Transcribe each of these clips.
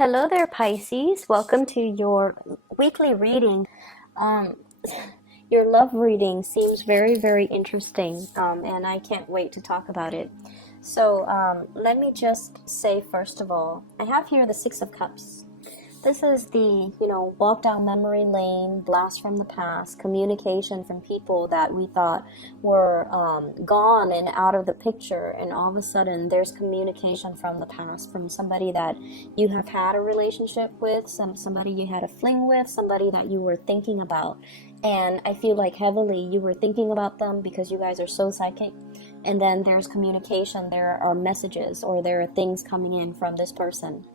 Hello there, Pisces. Welcome to your weekly reading. Um, your love reading seems very, very interesting, and I can't wait to talk about it. So, let me just say, first of all, I have here the Six of Cups. This is the, walk down memory lane, blast from the past, communication from people that we thought were gone and out of the picture. And all of a sudden, there's communication from the past, from somebody that you have had a relationship with, somebody you had a fling with, somebody that you were thinking about. And I feel like heavily you were thinking about them because you guys are so psychic. And then there's communication, there are messages, or there are things coming in from this person.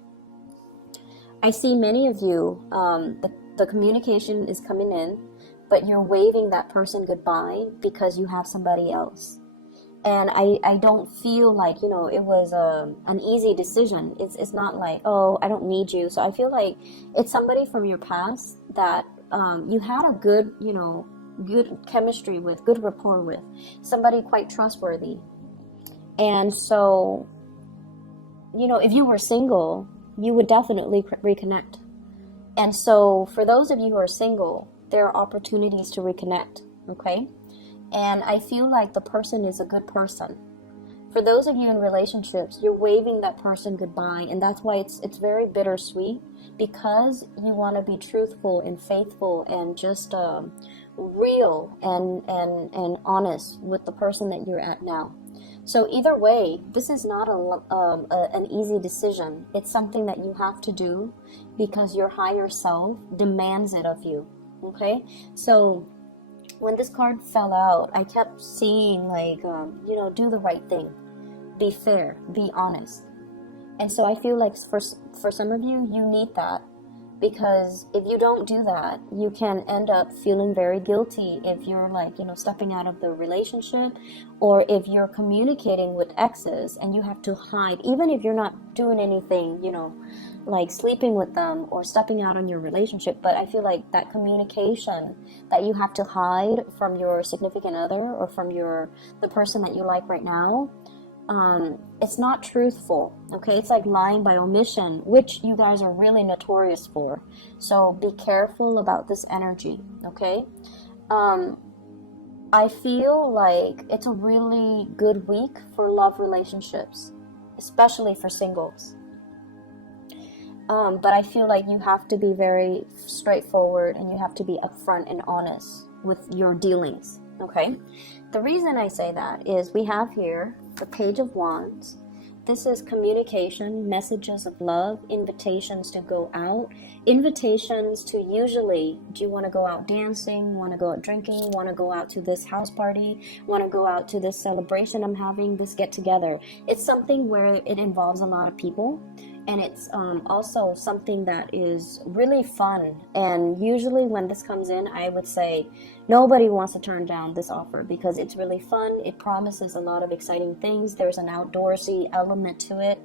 I see many of you, the communication is coming in, but you're waving that person goodbye because you have somebody else. And I don't feel like, it was an easy decision. It's not like, oh, I don't need you. So I feel like it's somebody from your past that you had a good, good chemistry with, good rapport with, somebody quite trustworthy. And so, if you were single, you would definitely reconnect. And so for those of you who are single, there are opportunities to reconnect, okay? And I feel like the person is a good person. For those of you in relationships, you're waving that person goodbye, and that's why it's very bittersweet, because you want to be truthful and faithful and just real and honest with the person that you're at now. So either way, this is not an easy decision. It's something that you have to do because your higher self demands it of you, okay? So when this card fell out, I kept seeing like, do the right thing. Be fair, be honest. And so I feel like for some of you, you need that. Because if you don't do that, you can end up feeling very guilty if you're like, stepping out of the relationship, or if you're communicating with exes and you have to hide, even if you're not doing anything, like sleeping with them or stepping out on your relationship. But I feel like that communication that you have to hide from your significant other or from the person that you like right now, it's not truthful, okay? It's like lying by omission, which you guys are really notorious for. So be careful about this energy, okay? I feel like it's a really good week for love relationships, especially for singles. But I feel like you have to be very straightforward and you have to be upfront and honest with your dealings, okay? The reason I say that is we have here the Page of Wands. This is communication, messages of love, invitations to go out, invitations to usually, do you want to go out dancing, want to go out drinking, want to go out to this house party, want to go out to this celebration I'm having, this get together. It's something where it involves a lot of people. And it's also something that is really fun. And usually when this comes in, I would say nobody wants to turn down this offer because it's really fun. It promises a lot of exciting things. There's an outdoorsy element to it.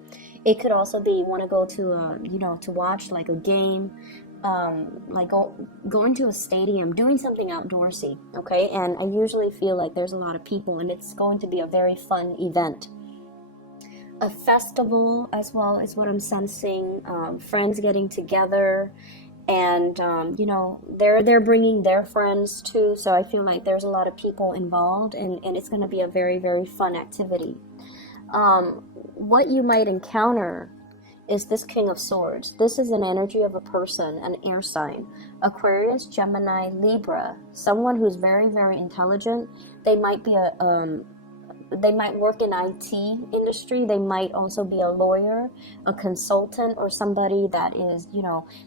It could also be you want to go to, to watch like a game, like going to a stadium, doing something outdoorsy, okay? And I usually feel like there's a lot of people and it's going to be a very fun event. A festival as well is what I'm sensing, friends getting together, and they're bringing their friends too, so I feel like there's a lot of people involved, and it's going to be a very, very fun activity. What you might encounter is this King of Swords. This is an energy of a person, an air sign, Aquarius, Gemini, Libra, someone who's very, very intelligent. They might be they might work in IT industry. They might also be a lawyer, a consultant, or somebody that is,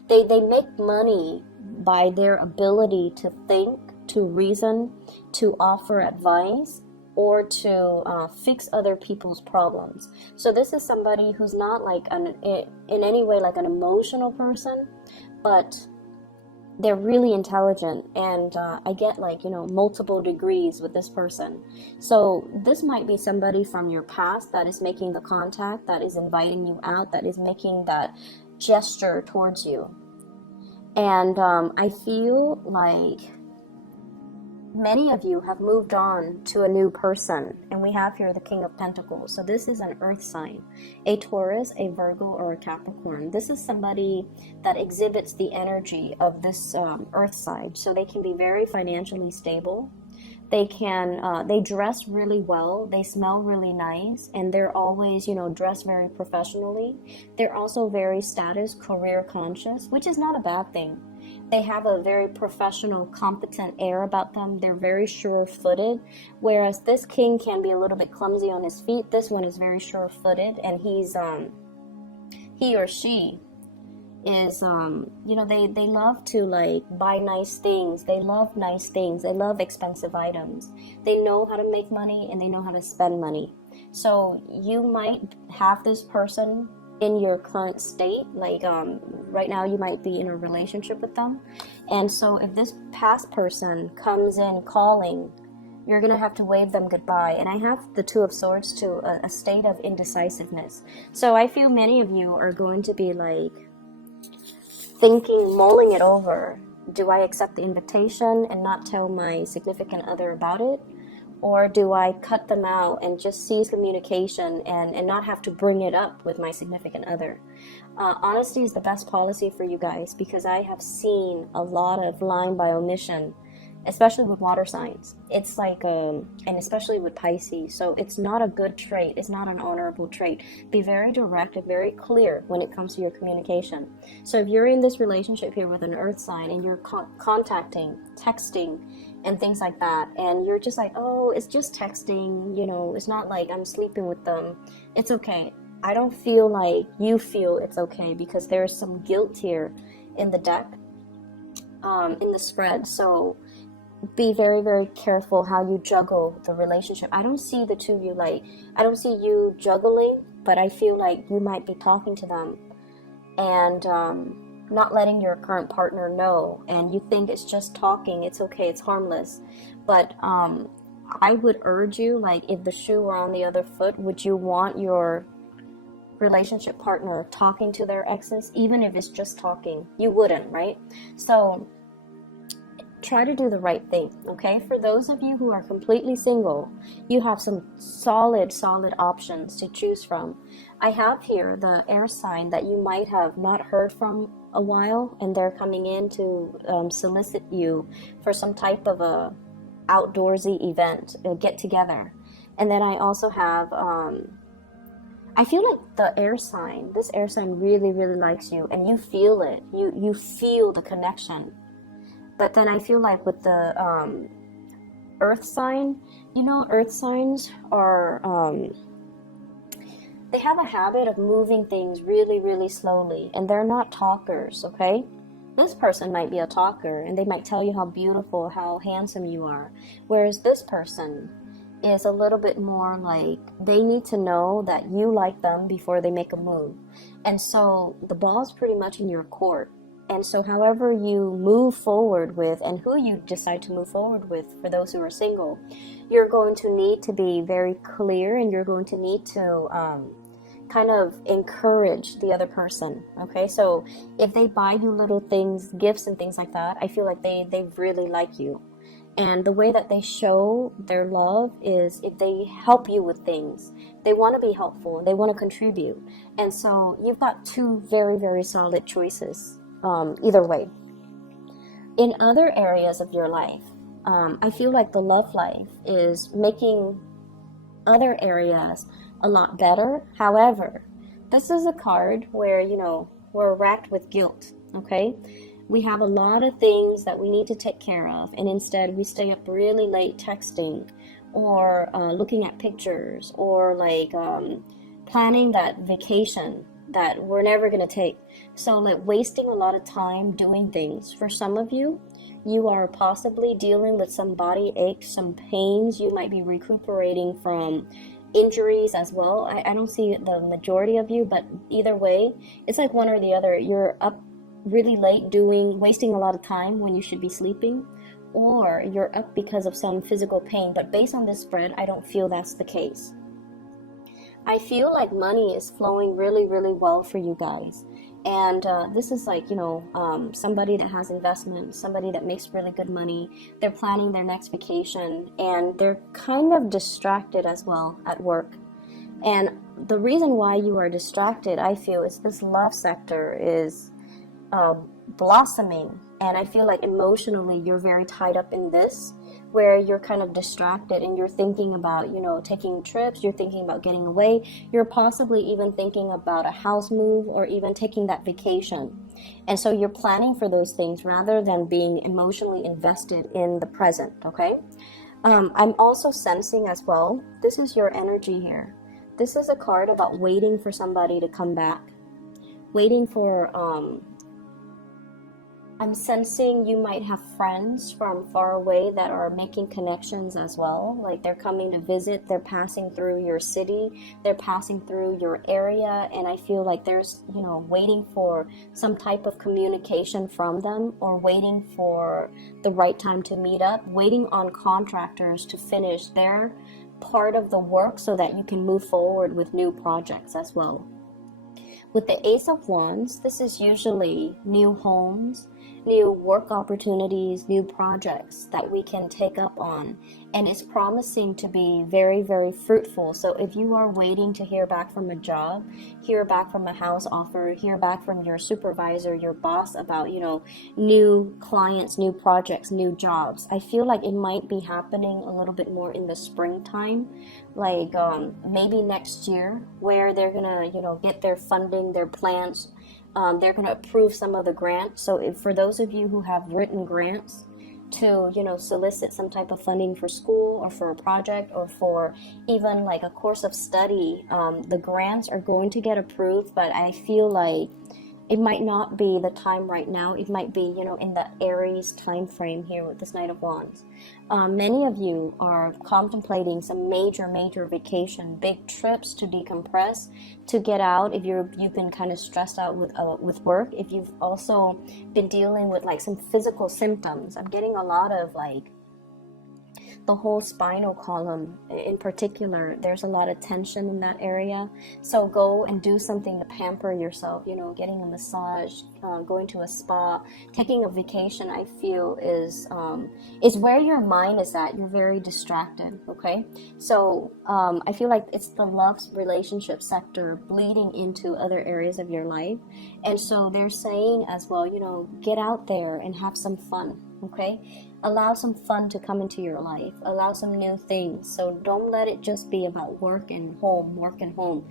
they make money by their ability to think, to reason, to offer advice, or to fix other people's problems. So this is somebody who's not like in any way like an emotional person, but they're really intelligent, and I get like, multiple degrees with this person. So this might be somebody from your past that is making the contact, that is inviting you out, that is making that gesture towards you. And I feel like Many of you have moved on to a new person, and we have here the King of Pentacles. So this is an earth sign, a Taurus, a Virgo, or a Capricorn. This is somebody that exhibits the energy of this earth sign. So they can be very financially stable. They dress really well, they smell really nice, and they're always, dressed very professionally. They're also very status, career conscious, which is not a bad thing. They have a very professional, competent air about them. They're very sure-footed, whereas this king can be a little bit clumsy on his feet. This one is very sure-footed, and he or she is, they love to buy nice things. They love nice things. They love expensive items. They know how to make money and they know how to spend money. So you might have this person in your current state, right now you might be in a relationship with them, and so if this past person comes in calling, you're gonna have to wave them goodbye. And I have the Two of Swords to a state of indecisiveness. So I feel many of you are going to be thinking, mulling it over. Do I accept the invitation and not tell my significant other about it? Or do I cut them out and just cease communication and not have to bring it up with my significant other? Honesty is the best policy for you guys, because I have seen a lot of lying by omission, especially with water signs. It's and especially with Pisces. So it's not a good trait. It's not an honorable trait. Be very direct and very clear when it comes to your communication. So if you're in this relationship here with an earth sign and you're contacting, texting, and things like that, and you're just oh, it's just texting, it's not like I'm sleeping with them, it's okay. I don't feel like you feel it's okay, because there's some guilt here in the deck, in the spread. So be very, very careful how you juggle the relationship. I don't see the two of you I don't see you juggling, but I feel like you might be talking to them and not letting your current partner know, and you think it's just talking, it's okay, it's harmless. But I would urge you, if the shoe were on the other foot, would you want your relationship partner talking to their exes, even if it's just talking? You wouldn't, right? So try to do the right thing, okay? For those of you who are completely single, you have some solid options to choose from. I have here the air sign that you might have not heard from a while, and they're coming in to solicit you for some type of a outdoorsy event, a get together. And then I also have I feel like this air sign really, really likes you, and you feel it. You feel the connection. But then I feel like with the earth sign, earth signs are, they have a habit of moving things really, really slowly, and they're not talkers, okay? This person might be a talker, and they might tell you how beautiful, how handsome you are. Whereas this person is a little bit more they need to know that you like them before they make a move. And so the ball's pretty much in your court. And so however you move forward with, and who you decide to move forward with, for those who are single, you're going to need to be very clear, and you're going to need to kind of encourage the other person, okay? So if they buy you little things, gifts and things like that, I feel like they really like you. And the way that they show their love is if they help you with things. They want to be helpful, they want to contribute. And so you've got two very, very solid choices. Either way. In other areas of your life, I feel like the love life is making other areas a lot better. However, this is a card where, we're racked with guilt, okay? We have a lot of things that we need to take care of, and instead we stay up really late texting, or looking at pictures, or planning that vacation that we're never going to take. So wasting a lot of time doing things. For some of you, you are possibly dealing with some body aches, some pains. You might be recuperating from injuries as well. I don't see the majority of you, but either way, it's one or the other. You're up really late wasting a lot of time when you should be sleeping, or you're up because of some physical pain. But based on this spread, I don't feel that's the case. I feel like money is flowing really, really well for you guys. And this is like, somebody that has investment, somebody that makes really good money. They're planning their next vacation, and they're kind of distracted as well at work. And the reason why you are distracted, I feel, is this love sector is blossoming. And I feel like emotionally you're very tied up in this, where you're kind of distracted and you're thinking about, taking trips, you're thinking about getting away, you're possibly even thinking about a house move or even taking that vacation. And so you're planning for those things rather than being emotionally invested in the present, okay? I'm also sensing as well, this is your energy here. This is a card about waiting for somebody to come back, waiting for, I'm sensing you might have friends from far away that are making connections as well. Like they're coming to visit, they're passing through your city, they're passing through your area, and I feel like there's, waiting for some type of communication from them, or waiting for the right time to meet up, waiting on contractors to finish their part of the work so that you can move forward with new projects as well. With the Ace of Wands, this is usually new homes, new work opportunities, new projects that we can take up on, and it's promising to be very, very fruitful. So if you are waiting to hear back from a job, hear back from a house offer, hear back from your supervisor, your boss about, new clients, new projects, new jobs, I feel like it might be happening a little bit more in the springtime, like maybe next year, where they're gonna, get their funding, their plans. They're going to approve some of the grants. So for those of you who have written grants to, solicit some type of funding for school or for a project or for even like a course of study, the grants are going to get approved, but I feel like it might not be the time right now. It might be, in the Aries time frame here with this Knight of Wands. Many of you are contemplating some major, major vacation, big trips to decompress, to get out. If you've been kind of stressed out with work, if you've also been dealing with like some physical symptoms, I'm getting a lot of like the whole spinal column in particular, there's a lot of tension in that area. So go and do something to pamper yourself, getting a massage, going to a spa, taking a vacation, I feel is where your mind is at. You're very distracted, okay? So I feel like it's the love relationship sector bleeding into other areas of your life. And so they're saying as well, get out there and have some fun, okay? Allow some fun to come into your life. Allow some new things. So don't let it just be about work and home, work and home.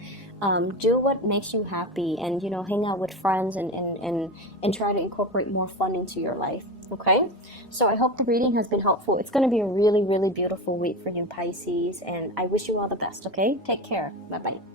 Do what makes you happy, and hang out with friends and try to incorporate more fun into your life. Okay, so I hope the reading has been helpful. It's going to be a really, really beautiful week for you, Pisces, and I wish you all the best. Okay, take care. Bye bye.